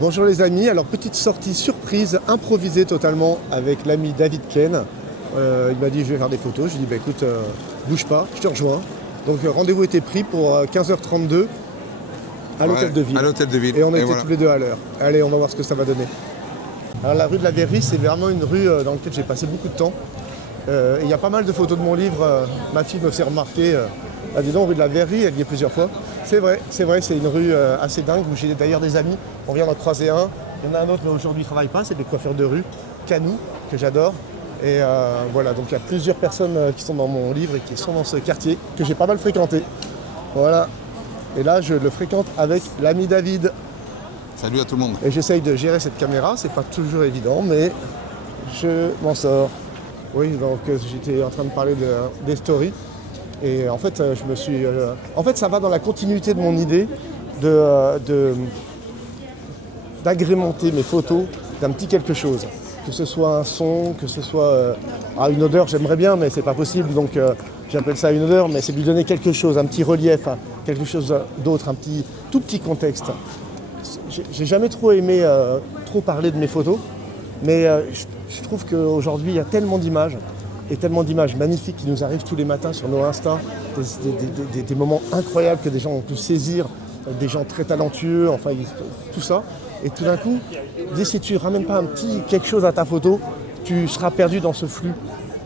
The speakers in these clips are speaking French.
Bonjour les amis, alors petite sortie surprise, improvisée totalement avec l'ami David Ken. Il m'a dit je vais faire des photos, je lui ai dit bah écoute, bouge pas, je te rejoins. Donc rendez-vous était pris pour 15h32 à l'hôtel de ville. À l'hôtel de ville. Et on était voilà. tous les deux à l'heure. Allez, on va voir ce que ça va donner. Alors la rue de la Verrerie, c'est vraiment une rue dans laquelle j'ai passé beaucoup de temps. Il y a pas mal de photos de mon livre, ma fille me fait remarquer, ah, dis donc, rue de la Verrerie, elle y est plusieurs fois. C'est vrai, c'est une rue assez dingue où j'ai d'ailleurs des amis. On vient d'en croiser un. Il y en a un autre, mais aujourd'hui il ne travaille pas, c'est des coiffeurs de rue, Canou, que j'adore. Et voilà, donc il y a plusieurs personnes qui sont dans mon livre et qui sont dans ce quartier que j'ai pas mal fréquenté. Voilà. Et là, je le fréquente avec l'ami David. Salut à tout le monde. Et j'essaye de gérer cette caméra, c'est pas toujours évident, mais je m'en sors. Oui, donc j'étais en train de parler des stories. Et en fait, je me suis. En fait, ça va dans la continuité de mon idée d'agrémenter mes photos d'un petit quelque chose. Que ce soit un son, que ce soit une odeur, j'aimerais bien, mais c'est pas possible. Donc j'appelle ça une odeur, mais c'est lui donner quelque chose, un petit relief, quelque chose d'autre, un tout petit contexte. J'ai jamais trop aimé trop parler de mes photos, mais je trouve qu'aujourd'hui, il y a tellement d'images. Et tellement d'images magnifiques qui nous arrivent tous les matins sur nos Insta, des moments incroyables que des gens ont pu saisir, des gens très talentueux, enfin tout ça. Et tout d'un coup, si tu ne ramènes pas un petit quelque chose à ta photo, tu seras perdu dans ce flux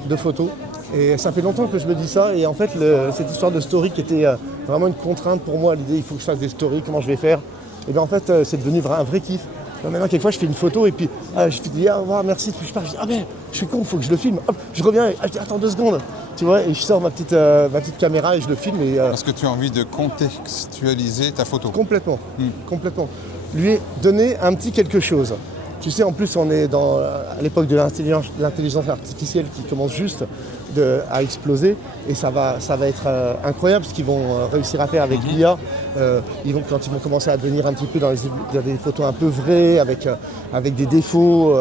de photos. Et ça fait longtemps que je me dis ça. Et en fait, cette histoire de story qui était vraiment une contrainte pour moi, l'idée il faut que je fasse des stories, comment je vais faire. Et bien en fait, c'est devenu un vrai kiff. Maintenant, quelquefois, je fais une photo et puis je te dis, ah, au revoir, merci. Puis je pars, je dis, ah ben, je suis con, il faut que je le filme. Hop, je reviens, et, je dis, attends 2 secondes. Tu vois, et je sors ma petite caméra et je le filme. Et, Parce que tu as envie de contextualiser ta photo. Complètement, complètement. Lui donner un petit quelque chose. Tu sais, en plus, on est à l'époque de l'intelligence artificielle qui commence juste à exploser. Et ça va être incroyable ce qu'ils vont réussir à faire avec l'IA. Quand ils vont commencer à devenir un petit peu dans des photos un peu vraies, avec des défauts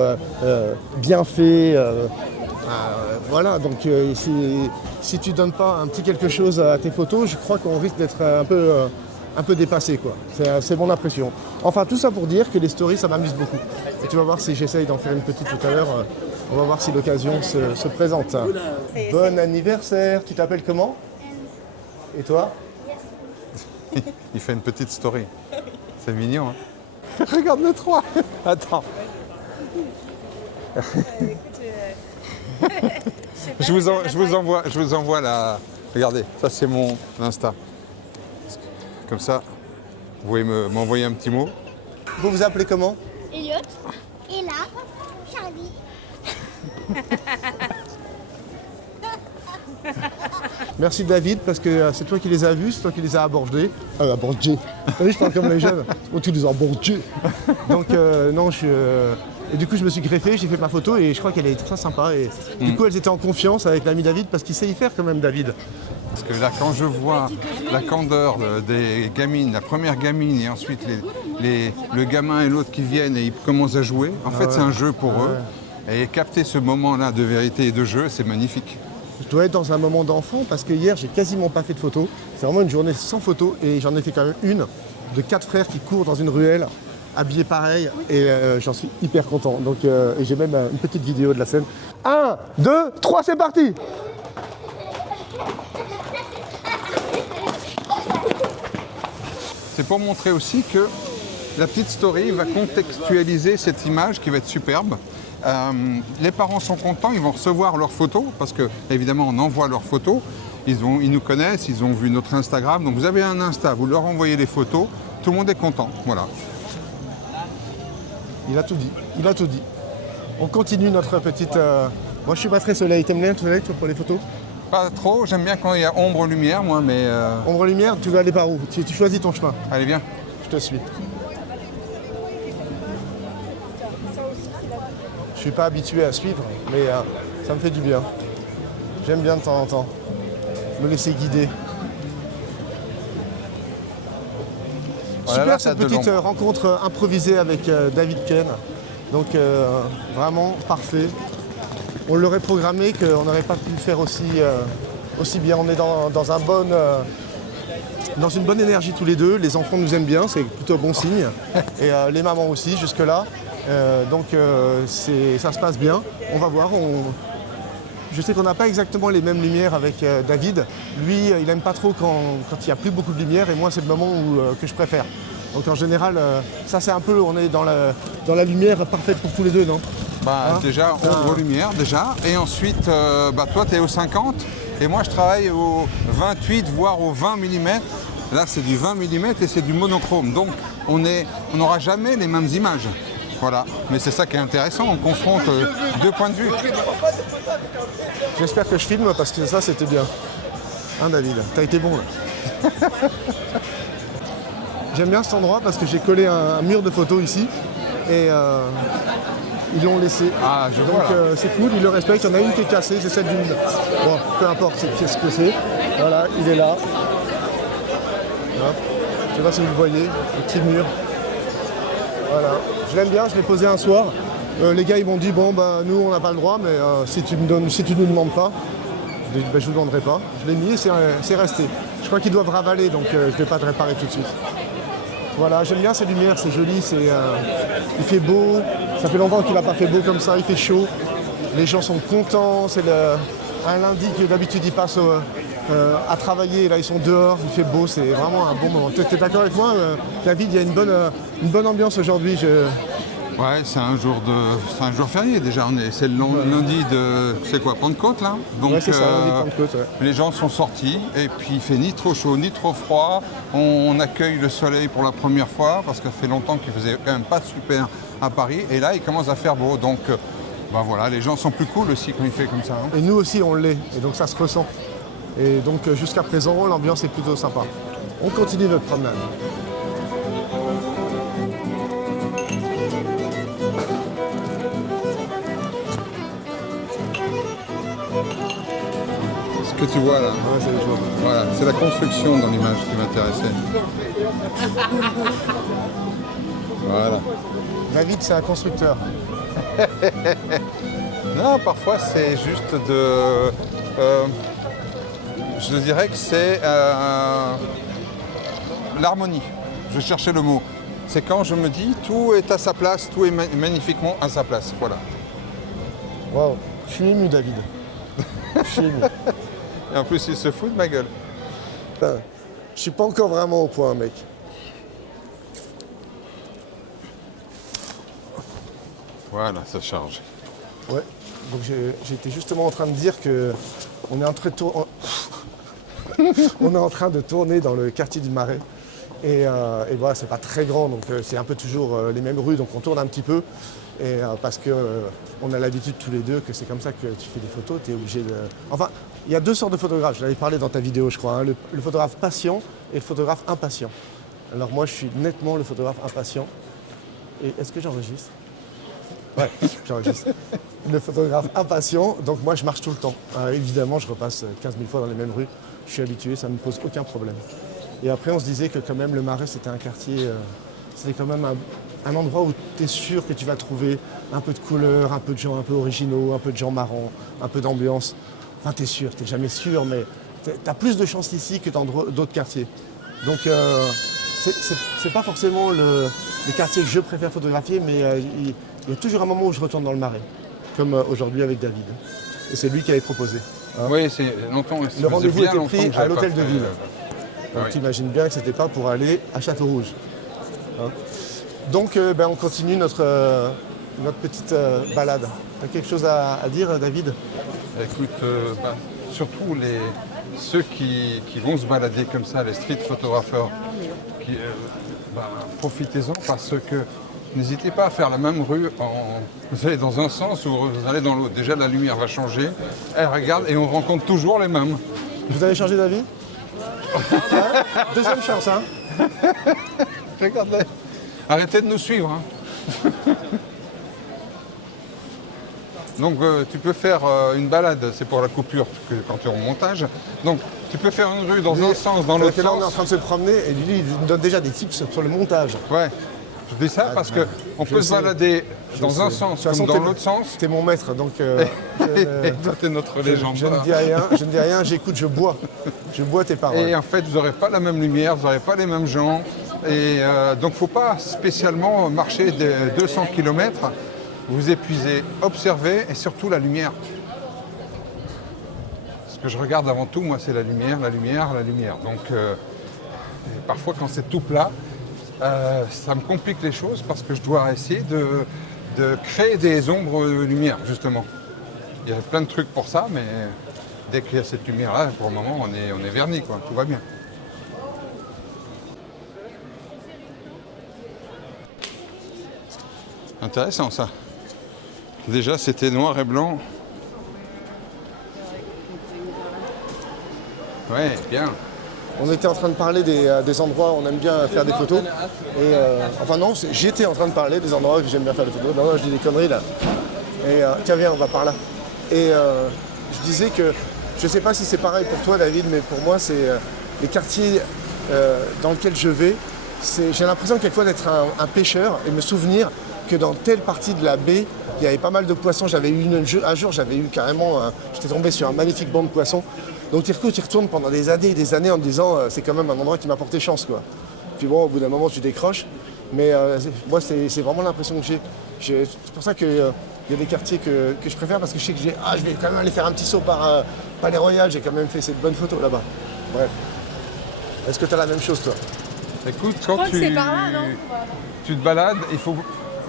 bien faits. Voilà, donc si tu ne donnes pas un petit quelque chose à tes photos, je crois qu'on risque d'être un peu dépassé, quoi. C'est mon impression. Enfin, tout ça pour dire que les stories, ça m'amuse beaucoup. Et tu vas voir si j'essaye d'en faire une petite tout à l'heure. On va voir si l'occasion se présente. Bon anniversaire. Tu t'appelles comment? Et toi? Il fait une petite story. C'est mignon, hein. Regarde le 3. Attends. Je vous envoie la... Regardez, ça c'est mon Insta. Comme ça, vous pouvez m'envoyer un petit mot. Vous vous appelez comment? Elliot. Et là, Charlie. Merci David, parce que c'est toi qui les as vus, c'est toi qui les as abordés. Abordés. T'as vu, je parle comme les jeunes. Oh, tu les as abordés. Donc non, et du coup, je me suis greffé, j'ai fait ma photo et je crois qu'elle est très sympa. Et du coup, elles étaient en confiance avec l'ami David parce qu'il sait y faire quand même, David. Parce que là, quand je vois la candeur des gamines, la première gamine et ensuite le gamin et l'autre qui viennent et ils commencent à jouer, en fait, c'est un jeu pour eux. Et capter ce moment-là de vérité et de jeu, c'est magnifique. Je dois être dans un moment d'enfant parce que hier, j'ai quasiment pas fait de photos. C'est vraiment une journée sans photos et j'en ai fait quand même une de 4 frères qui courent dans une ruelle, habillés pareil, et j'en suis hyper content. Donc, et j'ai même une petite vidéo de la scène. 1, 2, 3, c'est parti! C'est pour montrer aussi que la petite story va contextualiser cette image qui va être superbe. Les parents sont contents, ils vont recevoir leurs photos, parce que évidemment on envoie leurs photos, ils nous connaissent, ils ont vu notre Instagram, donc vous avez un Insta, vous leur envoyez les photos, tout le monde est content, voilà. Il a tout dit, On continue notre petite... Moi je suis pas très soleil, t'aimes bien le soleil toi, pour les photos? Pas trop, j'aime bien quand il y a ombre-lumière moi, mais... Ombre-lumière, tu veux aller par où? Tu choisis ton chemin. Allez, viens. Je te suis. Je suis pas habitué à suivre, mais ça me fait du bien. J'aime bien de temps en temps me laisser guider. Voilà, Super là, cette t'as de petite l'ombre. rencontre improvisée avec David Ken. Donc vraiment parfait. On l'aurait programmé qu'on n'aurait pas pu le faire aussi bien. On est dans un bon dans une bonne énergie tous les deux. Les enfants nous aiment bien, c'est plutôt bon signe. Et les mamans aussi, jusque-là. Ça se passe bien. On va voir. Je sais qu'on n'a pas exactement les mêmes lumières avec David. Lui, il n'aime pas trop quand il n'y a plus beaucoup de lumière. Et moi, c'est le moment que je préfère. Donc en général, ça c'est un peu, on est dans la lumière parfaite pour tous les deux, non? Déjà, aux lumières, déjà. Et ensuite, toi, tu es au 50. Et moi, je travaille au 28, voire au 20 mm. Là, c'est du 20 mm et c'est du monochrome. Donc, on n'aura jamais les mêmes images. Voilà. Mais c'est ça qui est intéressant. On confronte deux points de vue. J'espère que je filme parce que ça, c'était bien. Hein, David? T'as été bon, là. J'aime bien cet endroit parce que j'ai collé un mur de photos ici. Et ils l'ont laissé. Ah, je vois. Donc c'est cool, ils le respectent. Il y en a une qui est cassée, c'est celle d'une. Bon, peu importe qu'est-ce que c'est. Voilà, il est là. Hop. Je sais pas si vous le voyez, le petit mur. Voilà. Je l'aime bien, je l'ai posé un soir. Les gars ils m'ont dit nous on n'a pas le droit, mais si tu nous demandes pas, je vous demanderai pas. Je l'ai mis et c'est resté. Je crois qu'ils doivent ravaler, donc je ne vais pas te réparer tout de suite. Voilà, j'aime bien ces lumières, c'est joli, il fait beau, ça fait longtemps qu'il n'a pas fait beau comme ça, il fait chaud, les gens sont contents, c'est un lundi que d'habitude ils passent à travailler, là ils sont dehors, il fait beau, c'est vraiment un bon moment. Tu es d'accord avec moi, David, il y a une bonne ambiance aujourd'hui. Ouais, c'est un jour férié déjà. C'est le lundi de, c'est quoi, Pentecôte là. Donc ouais, c'est ça, lundi de Pentecôte, ouais. Les gens sont sortis et puis il fait ni trop chaud ni trop froid. On accueille le soleil pour la première fois parce que ça fait longtemps qu'il faisait quand même pas super à Paris. Et là, il commence à faire beau. Donc voilà, les gens sont plus cool aussi quand il fait comme ça. Hein. Et nous aussi, on l'est. Et donc ça se ressent. Et donc jusqu'à présent, l'ambiance est plutôt sympa. On continue notre promenade. Ce que tu vois là, Ouais, c'est les choses. voilà, c'est la construction dans l'image qui m'intéressait. Voilà. David, c'est un constructeur. Non, parfois c'est juste je dirais que c'est l'harmonie. Je cherchais le mot. C'est quand je me dis tout est à sa place, tout est magnifiquement à sa place. Voilà. Waouh, je suis ému, David. Je suis ému. Et en plus, il se fout de ma gueule. Putain, je suis pas encore vraiment au point, mec. Voilà, ça charge. Ouais, donc j'étais justement en train de dire que on est en train de tourner dans le quartier du Marais. Et voilà, c'est pas très grand, donc c'est un peu toujours les mêmes rues, donc on tourne un petit peu. Et parce qu'on a l'habitude tous les deux que c'est comme ça que tu fais des photos, tu es obligé de... Enfin, il y a deux sortes de photographes, je l'avais parlé dans ta vidéo je crois, hein, le photographe patient et le photographe impatient. Alors moi je suis nettement le photographe impatient. Et est-ce que j'enregistre? Ouais, j'enregistre. Le photographe impatient, donc moi je marche tout le temps. Évidemment je repasse 15 000 fois dans les mêmes rues, je suis habitué, ça ne me pose aucun problème. Et après on se disait que quand même le Marais c'était un quartier, c'était quand même un endroit où tu es sûr que tu vas trouver un peu de couleur, un peu de gens un peu originaux, un peu de gens marrants, un peu d'ambiance. Enfin, tu es sûr, tu n'es jamais sûr, mais tu as plus de chance ici que dans d'autres quartiers. Donc, c'est pas forcément le quartier que je préfère photographier, mais il y a toujours un moment où je retourne dans le Marais, comme aujourd'hui avec David. Et c'est lui qui avait proposé. Hein. Oui, c'est longtemps. Le rendez-vous était pris à l'hôtel de fait, ville. Donc, oui. tu imagines bien que ce n'était pas pour aller à Château-Rouge. Hein. Donc, on continue notre petite balade. Tu as quelque chose à dire, David? Écoute, surtout ceux qui vont se balader comme ça, les street photographeurs, profitez-en parce que n'hésitez pas à faire la même rue. Vous allez dans un sens ou vous allez dans l'autre. Déjà, la lumière va changer. Elle regarde et on rencontre toujours les mêmes. Vous avez changé d'avis? Hein? Deuxième chance, hein? Regardez. Arrêtez de nous suivre. Hein. Donc tu peux faire une balade, c'est pour la coupure quand tu es en montage. Donc tu peux faire une rue dans un sens, dans l'autre Là, on est en sens. train de se promener et lui, il nous donne déjà des tips sur le montage. Ouais. Je dis ça parce qu'on peut se balader dans un sens comme dans l'autre sens. T'es mon maître, donc Et toi, t'es notre légende. je ne dis rien, j'écoute, je bois. Je bois tes paroles. Et en fait, vous n'aurez pas la même lumière, vous n'aurez pas les mêmes gens. Et donc, il ne faut pas spécialement marcher des 200 km. Vous épuisez, observez et surtout la lumière. Ce que je regarde avant tout, moi, c'est la lumière, la lumière, la lumière. Donc, parfois, quand c'est tout plat, ça me complique les choses parce que je dois essayer de créer des ombres de lumière, justement. Il y a plein de trucs pour ça, mais dès qu'il y a cette lumière-là, pour le moment, on est vernis, quoi. Tout va bien. Intéressant, ça. Déjà, c'était noir et blanc. Ouais, bien. On était en train de parler des endroits où on aime bien faire des photos. Et enfin non, j'étais en train de parler des endroits où j'aime bien faire des photos. Non, je dis des conneries là. Et tiens, viens, on va par là. Et je disais que, je ne sais pas si c'est pareil pour toi David, mais pour moi c'est les quartiers dans lesquels je vais. J'ai l'impression quelquefois d'être un pêcheur et me souvenir que dans telle partie de la baie, il y avait pas mal de poissons. J'avais eu un jour, j'avais eu carrément, j'étais tombé sur un magnifique banc de poissons. Donc tu retournes pendant des années et des années en te disant c'est quand même un endroit qui m'a porté chance, quoi. Puis bon, au bout d'un moment tu décroches. Mais moi c'est vraiment l'impression que j'ai. C'est pour ça qu'il y a des quartiers que je préfère parce que je sais que je vais quand même aller faire un petit saut par Palais Royal. J'ai quand même fait cette bonne photo là-bas. Bref. Est-ce que tu as la même chose toi? Écoute, quand tu te balades, il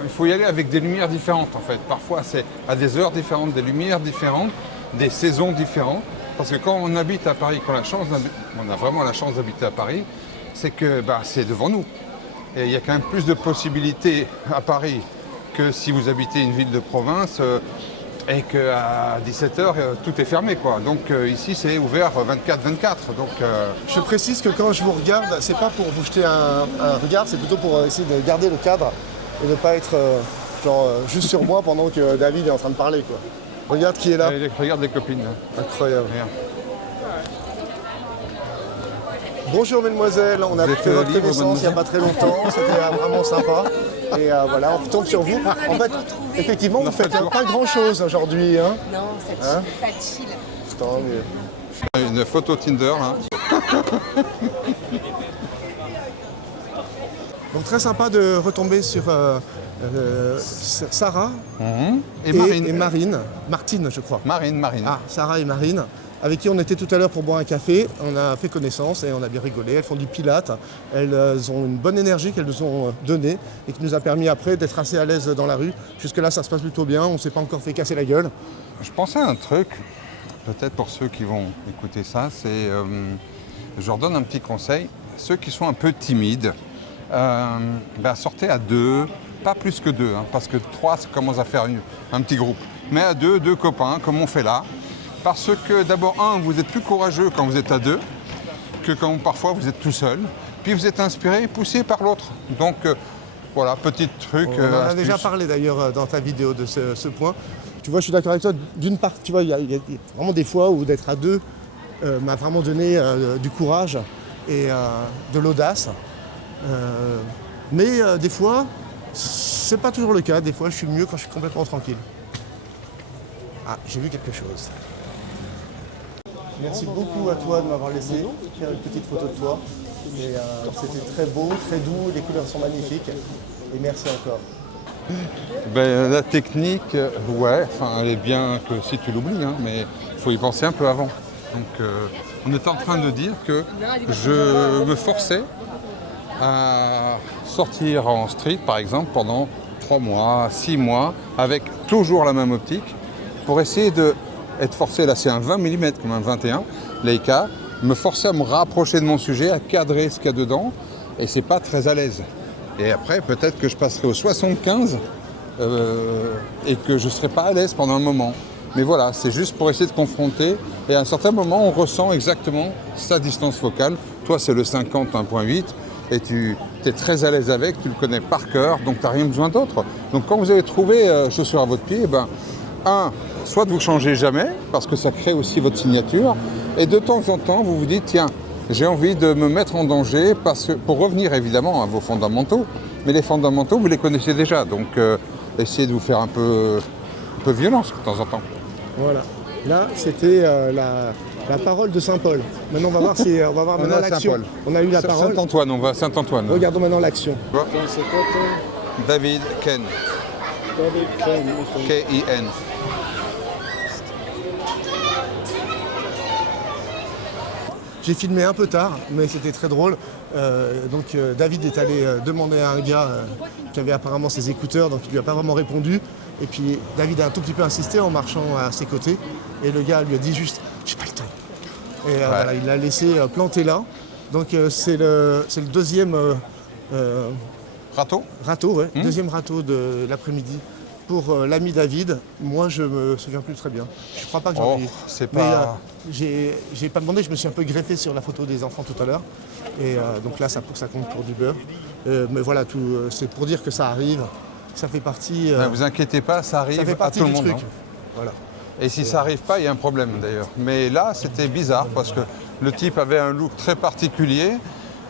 faut y aller avec des lumières différentes en fait. Parfois c'est à des heures différentes, des lumières différentes, des saisons différentes. Parce que quand on habite à Paris, on a vraiment la chance d'habiter à Paris, c'est que c'est devant nous. Et il y a quand même plus de possibilités à Paris que si vous habitez une ville de province et qu'à 17h, tout est fermé, quoi. Donc ici, c'est ouvert 24/24. Donc, Je précise que quand je vous regarde, c'est pas pour vous jeter un regard, c'est plutôt pour essayer de garder le cadre et de ne pas être juste sur moi pendant que David est en train de parler, quoi. Regarde qui est là. Regarde les copines. Là. Incroyable. Regarde. Bonjour mesdemoiselles, on a fait votre connaissance il n'y a pas très longtemps, c'était vraiment sympa. Et voilà, on retombe sur vous. En fait, effectivement, vous faites pas grand chose aujourd'hui. Hein. Non, ça chill. Tant mieux. Une photo Tinder. Hein. Donc très sympa de retomber sur Sarah Et Marine. et Marine. Martine, je crois. Marine. Ah, Sarah et Marine, avec qui on était tout à l'heure pour boire un café. On a fait connaissance et on a bien rigolé. Elles font du pilates. Elles ont une bonne énergie qu'elles nous ont donnée et qui nous a permis après d'être assez à l'aise dans la rue. Jusque-là, ça se passe plutôt bien. On ne s'est pas encore fait casser la gueule. Je pensais à un truc, peut-être pour ceux qui vont écouter ça, c'est, je leur donne un petit conseil. Ceux qui sont un peu timides, sortez à deux, pas plus que deux, hein, parce que trois, ça commence à faire un petit groupe. Mais à deux copains, comme on fait là. Parce que d'abord, vous êtes plus courageux quand vous êtes à deux que quand parfois vous êtes tout seul. Puis vous êtes inspiré et poussé par l'autre. Donc voilà, petit truc. On en a astuce. déjà parlé d'ailleurs dans ta vidéo de ce point. Tu vois, je suis d'accord avec toi. D'une part, tu vois, il y a vraiment des fois où d'être à deux m'a vraiment donné du courage et de l'audace. Mais des fois, c'est pas toujours le cas. Des fois, je suis mieux quand je suis complètement tranquille. Ah, j'ai vu quelque chose. Merci beaucoup à toi de m'avoir laissé faire une petite photo de toi. Et, c'était très beau, très doux, les couleurs sont magnifiques. Et merci encore. La technique, elle est bien que si tu l'oublies, hein, mais il faut y penser un peu avant. Donc on est en train de dire que je me forçais à sortir en street, par exemple, pendant 3 mois, 6 mois, avec toujours la même optique, pour essayer d'être forcé, là c'est un 20 mm comme un 21, Leica, me forcer à me rapprocher de mon sujet, à cadrer ce qu'il y a dedans, et c'est pas très à l'aise. Et après, peut-être que je passerai au 75 et que je ne serai pas à l'aise pendant un moment. Mais voilà, c'est juste pour essayer de confronter. Et à un certain moment, on ressent exactement sa distance focale. Toi, c'est le 50 1.8 et tu es très à l'aise avec, tu le connais par cœur, donc tu n'as rien besoin d'autre. Donc quand vous avez trouvé chaussure à votre pied, soit vous ne changez jamais, parce que ça crée aussi votre signature, et de temps en temps, vous vous dites, tiens, j'ai envie de me mettre en danger pour revenir évidemment à vos fondamentaux, Mais les fondamentaux, vous les connaissez déjà, donc essayez de vous faire un peu violence de temps en temps. Voilà. Là, c'était la parole de Saint Paul. Maintenant, on va voir, on va voir maintenant l'action. Saint-Paul. On a eu la parole. Saint-Antoine, on va à Saint-Antoine. Regardons maintenant l'action. David Ken. K-I-N. J'ai filmé un peu tard, mais c'était très drôle. David est allé demander à un gars qui avait apparemment ses écouteurs, donc il lui a pas vraiment répondu. Et puis David a un tout petit peu insisté en marchant à ses côtés. Et le gars lui a dit juste « j'ai pas le temps ». Et voilà, il l'a laissé planter là. Donc c'est le deuxième Râteau. râteau, deuxième râteau de l'après-midi. Pour l'ami David, moi je me souviens plus très bien. Je crois pas que j'en ai eu. C'est Mais pas... j'ai pas demandé, je me suis un peu greffé sur la photo des enfants tout à l'heure. Et donc là ça compte pour du beurre. Mais voilà, c'est pour dire que ça arrive. Ça fait partie. Ne vous inquiétez pas, ça arrive ça fait à partie tout le du monde. truc. Hein. Voilà. Et si ça n'arrive pas, il y a un problème d'ailleurs. Mais là, c'était bizarre parce que le type avait un look très particulier.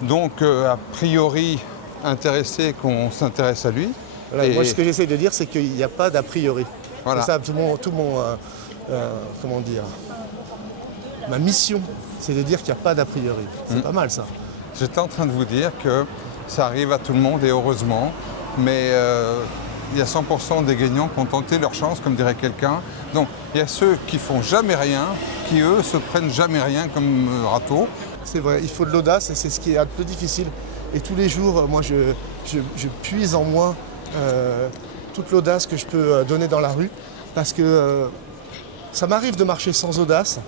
Donc, a priori, intéressé qu'on s'intéresse à lui. Voilà, moi, ce que j'essaie de dire, c'est qu'il n'y a pas d'a priori. Voilà. C'est ça, comment dire, ma mission, c'est de dire qu'il n'y a pas d'a priori. C'est pas mal ça. J'étais en train de vous dire que ça arrive à tout le monde et heureusement. Mais il y a 100% des gagnants qui ont tenté leur chance, comme dirait quelqu'un. Donc, il y a ceux qui font jamais rien, qui eux se prennent jamais rien comme râteau. C'est vrai, il faut de l'audace et c'est ce qui est un peu difficile. Et tous les jours, moi, je puise en moi toute l'audace que je peux donner dans la rue parce que ça m'arrive de marcher sans audace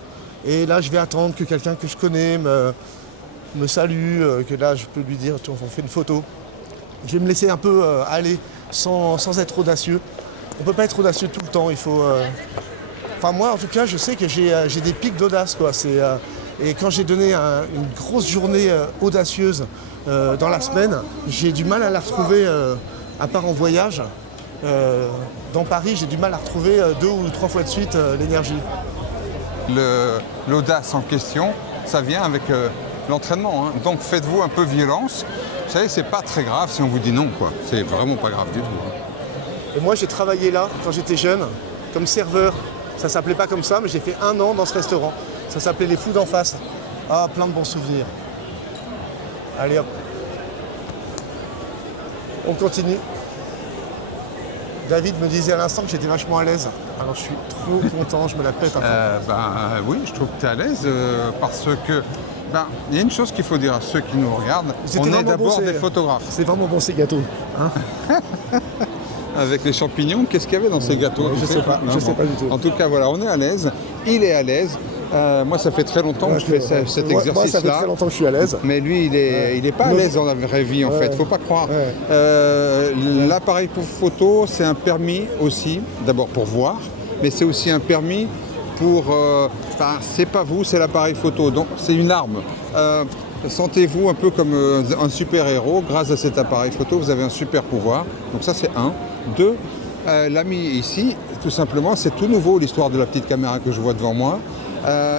et là je vais attendre que quelqu'un que je connais me salue, que là je peux lui dire on fait une photo. Je vais me laisser un peu aller sans être audacieux. On ne peut pas être audacieux tout le temps, il faut... Enfin moi en tout cas je sais que j'ai des pics d'audace quoi. Et quand j'ai donné une grosse journée audacieuse dans la semaine, j'ai du mal à la retrouver à part en voyage. Dans Paris, j'ai du mal à retrouver 2 ou 3 fois de suite l'énergie. L'audace en question, ça vient avec l'entraînement. Hein. Donc faites-vous un peu violence. Vous savez, c'est pas très grave si on vous dit non, quoi. C'est vraiment pas grave du tout. Hein. Et moi, j'ai travaillé là quand j'étais jeune, comme serveur. Ça s'appelait pas comme ça, mais j'ai fait 1 an dans ce restaurant. Ça s'appelait Les Fous d'en face. Ah, plein de bons souvenirs. Allez hop. On continue. David me disait à l'instant que j'étais vachement à l'aise. Alors je suis trop content, je me la pète à fond. Oui, je trouve que tu es à l'aise parce que il y a une chose qu'il faut dire à ceux qui nous regardent. On est d'abord des photographes. C'est vraiment bon ces gâteaux. Hein. Avec les champignons, qu'est-ce qu'il y avait dans ces gâteaux? Je sais pas du tout. En tout cas, voilà, on est à l'aise. Il est à l'aise. Moi, ça fait très longtemps que je fais cet exercice-là. Moi, ça fait très longtemps que je suis à l'aise. Mais lui, il est pas à l'aise dans la vraie vie, en fait. Faut pas croire. L'appareil pour photo, c'est un permis aussi, d'abord pour voir, mais c'est aussi un permis pour... c'est pas vous, c'est l'appareil photo. Donc, c'est une arme. Sentez-vous un peu comme un super-héros. Grâce à cet appareil photo, vous avez un super pouvoir. Donc ça, c'est 1. 2, l'ami ici, tout simplement, c'est tout nouveau, l'histoire de la petite caméra que je vois devant moi.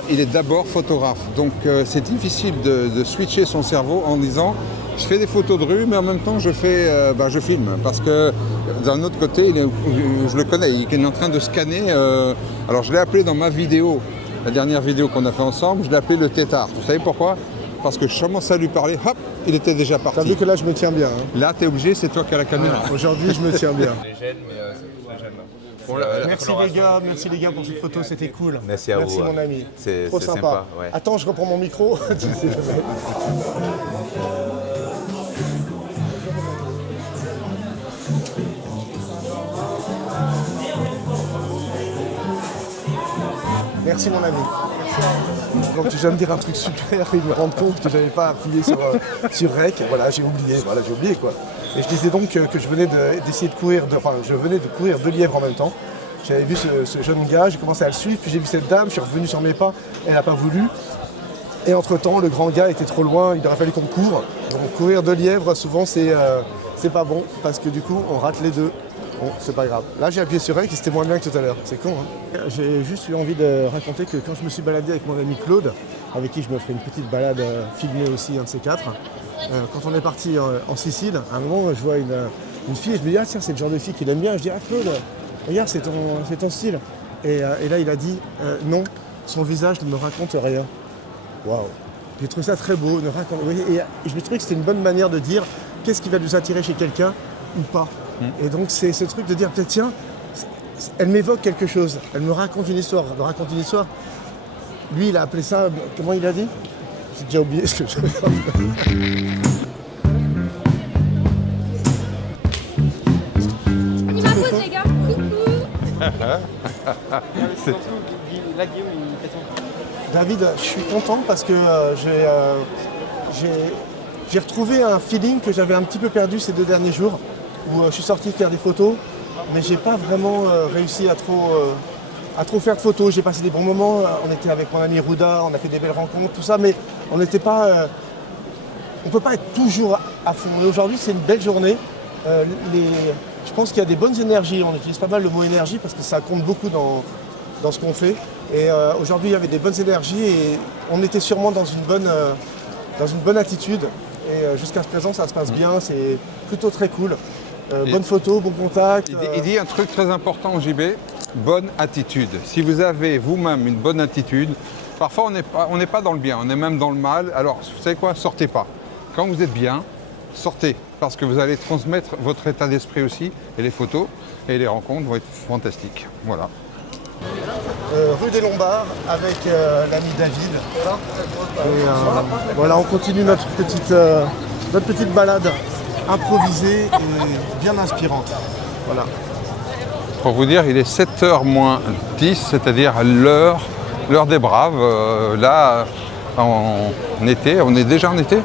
Il est d'abord photographe. Donc c'est difficile de switcher son cerveau en disant je fais des photos de rue, mais en même temps je filme. Parce que d'un autre côté, je le connais, il est en train de scanner. Alors je l'ai appelé dans ma vidéo, la dernière vidéo qu'on a fait ensemble, je l'ai appelé le tétard. Vous savez pourquoi? Parce que je commence à lui parler, hop, il était déjà parti. T'as vu que là je me tiens bien. Hein. Là t'es obligé, c'est toi qui as la caméra. Aujourd'hui je me tiens bien. Les gènes, mais c'est tous les gènes. Merci les gars pour cette photo, c'était cool. Merci à vous. Merci mon ami. C'est trop sympa. sympa. Ouais. Attends, je reprends mon micro. Merci mon ami. Donc je viens de dire un truc super et me rendre compte que j'avais pas appuyé sur Rec. Voilà, j'ai oublié quoi. Et je disais donc que je venais d'essayer de courir, je venais de courir 2 lièvres en même temps. J'avais vu ce jeune gars, j'ai commencé à le suivre, puis j'ai vu cette dame, je suis revenu sur mes pas, elle n'a pas voulu. Et entre-temps, le grand gars était trop loin, il aurait fallu qu'on court. Donc courir 2 lièvres, souvent c'est pas bon, parce que du coup on rate les 2. Bon, c'est pas grave. Là, j'ai appuyé sur Rec et c'était moins bien que tout à l'heure. C'est con, hein. J'ai juste eu envie de raconter que quand je me suis baladé avec mon ami Claude, avec qui je me ferai une petite balade filmée aussi, un de ces 4, quand on est parti en Sicile, à un moment, je vois une fille et je me dis, ah tiens, c'est le genre de fille qu'il aime bien. Je dis, ah Claude, regarde, c'est ton style. Et là, il a dit, non, son visage ne me raconte rien. Waouh. J'ai trouvé ça très beau. Et je me trouvais que c'était une bonne manière de dire qu'est-ce qui va nous attirer chez quelqu'un ou pas. Et donc, c'est ce truc de dire, peut-être, tiens, elle m'évoque quelque chose. Elle me raconte une histoire. Elle me raconte une histoire. Lui, il a appelé ça, comment il a dit? J'ai déjà oublié ce que je veux dire. On y va pause, les gars. Là, Guillaume, il fait son. David, je suis content parce que j'ai retrouvé un feeling que j'avais un petit peu perdu ces 2 derniers jours où je suis sorti faire des photos, mais j'ai pas vraiment réussi à trop faire de photos. J'ai passé des bons moments, on était avec mon ami Rouda, on a fait des belles rencontres, tout ça, mais on n'était pas... on peut pas être toujours à fond. Et aujourd'hui, c'est une belle journée. Je pense qu'il y a des bonnes énergies. On utilise pas mal le mot énergie parce que ça compte beaucoup dans ce qu'on fait. Et aujourd'hui, il y avait des bonnes énergies et on était sûrement dans une bonne attitude. Et jusqu'à présent, ça se passe bien. C'est plutôt très cool. Bonne photo, bon contact. Il dit un truc très important, JB, bonne attitude. Si vous avez vous-même une bonne attitude, parfois on n'est pas dans le bien, on est même dans le mal. Alors, vous savez quoi, sortez pas. Quand vous êtes bien, sortez, parce que vous allez transmettre votre état d'esprit aussi, et les photos et les rencontres vont être fantastiques. Voilà. Rue des Lombards avec l'ami David. Et, voilà, on continue notre petite balade improvisée et bien inspirante. Voilà. Pour vous dire, il est 7h moins 10, c'est-à-dire l'heure des braves. Là, en été, on est déjà en été?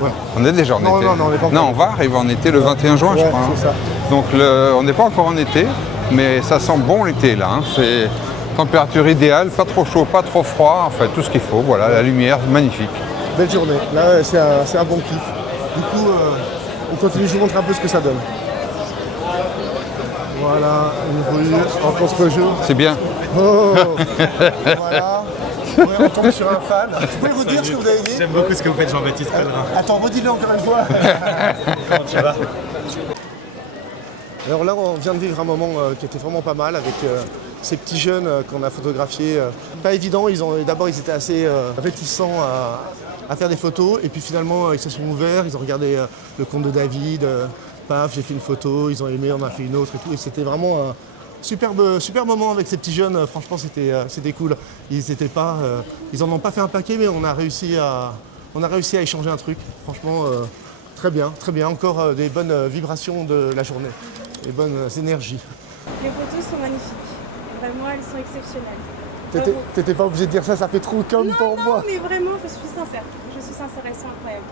Ouais. On est déjà en été. Non, on n'est pas encore. Non, on va arriver en été le 21 juin, je crois. C'est ça. Donc on n'est pas encore en été, mais ça sent bon l'été là. C'est température idéale, pas trop chaud, pas trop froid, enfin tout ce qu'il faut. Voilà, la lumière, magnifique. Belle journée. Là, c'est un bon kiff. Du coup, on continue, je vous montre un peu ce que ça donne. Voilà, une rue en contre-jour. C'est bien. Oh. Voilà. Ouais, on tombe sur un fan. Vous pouvez vous dire ce que vous avez dit? J'aime beaucoup ce que vous faites, Jean-Baptiste Pellerin. Attends, redis-le encore une fois. Comment tu vas? Alors là, on vient de vivre un moment qui était vraiment pas mal avec ces petits jeunes qu'on a photographiés. Pas évident, d'abord ils étaient assez réticents à faire des photos et puis finalement ils se sont ouverts, ils ont regardé le compte de David, paf, j'ai fait une photo, ils ont aimé, on a fait une autre et tout. Et c'était vraiment un superbe moment avec ces petits jeunes, franchement c'était cool. Ils en ont pas fait un paquet mais on a réussi à échanger un truc, franchement très bien, encore des bonnes vibrations de la journée. Les bonnes énergies. Les photos sont magnifiques. Vraiment, elles sont exceptionnelles. T'étais pas obligé de dire ça, ça fait trop comme pour moi. Non, mais vraiment, je suis sincère. Elles sont incroyables.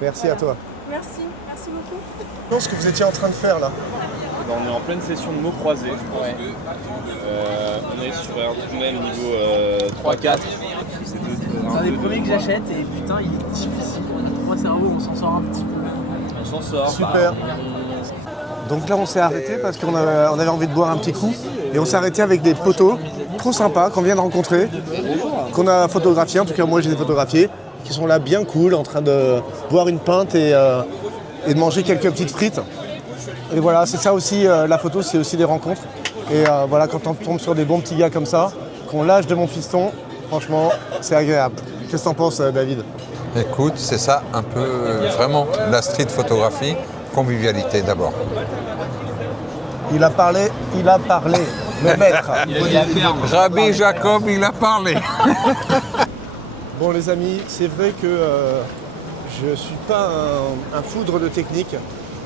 Merci à toi. Merci beaucoup. Je pense que vous étiez en train de faire là. On est en pleine session de mots croisés. Ouais. On est sur un tunnel niveau 3-4. C'est un des premiers que j'achète et putain, il est difficile. On a 3 cerveaux, on s'en sort un petit peu. On s'en sort. Super. Donc là on s'est arrêté parce qu'on avait envie de boire un petit coup et on s'est arrêté avec des potos trop sympas qu'on vient de rencontrer, qu'on a photographiés, en tout cas moi je les ai photographiés, qui sont là bien cool en train de boire une pinte et de manger quelques petites frites. Et voilà, c'est ça aussi, la photo c'est aussi des rencontres. Et voilà, quand on tombe sur des bons petits gars comme ça, qu'on lâche de mon fiston, franchement c'est agréable. Qu'est-ce que t'en penses David? Écoute, c'est ça un peu vraiment la street photographie, convivialité d'abord. Il a parlé, le maître. Rabbi Jacob, il a parlé. Bon les amis, c'est vrai que je ne suis pas un foudre de technique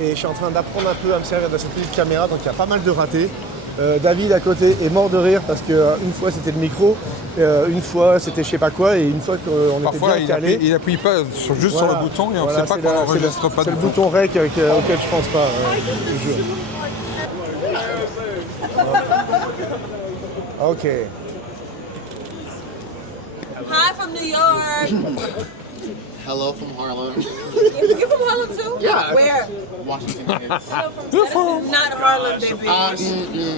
et je suis en train d'apprendre un peu à me servir de cette petite caméra, donc il y a pas mal de ratés. David à côté est mort de rire parce qu'une fois c'était le micro, une fois c'était je sais pas quoi et une fois qu'on était bien calé. Il appuie pas juste sur le bouton et on ne sait pas qu'on n'enregistre pas. C'est le bouton REC auquel je pense pas, je jure. Ok. Hi from New York. Hello from Harlem. You from Harlem too? Yeah. Where? Washington. Not Harlem, baby.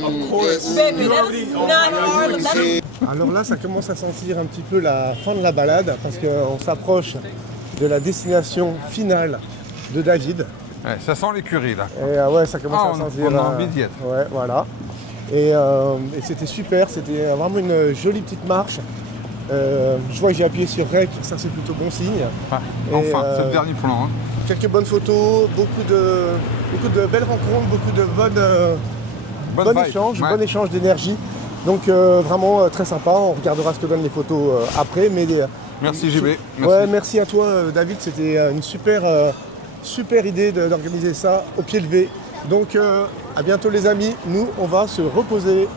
Of course. Baby, that's not Harlem. That's Alors là, ça commence à sentir un petit peu la fin de la balade parce qu'on s'approche de la destination finale de David. Ouais, ça sent l'écurie là. Et ouais, ça commence Ah, à sentir. on a envie d'y être. Ouais, voilà. Et c'était super, c'était vraiment une jolie petite marche. Je vois que j'ai appuyé sur REC, ça c'est plutôt bon signe. Ouais, Et, enfin, c'est le dernier plan. Hein. Quelques bonnes photos, beaucoup de belles rencontres, beaucoup de Bonne vibe, échanges, ouais. bon échange d'énergie. Donc vraiment très sympa, on regardera ce que donnent les photos après. Mais Merci JB. Merci. Ouais, merci à toi David, c'était une super idée d'organiser ça au pied levé. Donc à bientôt les amis, nous on va se reposer.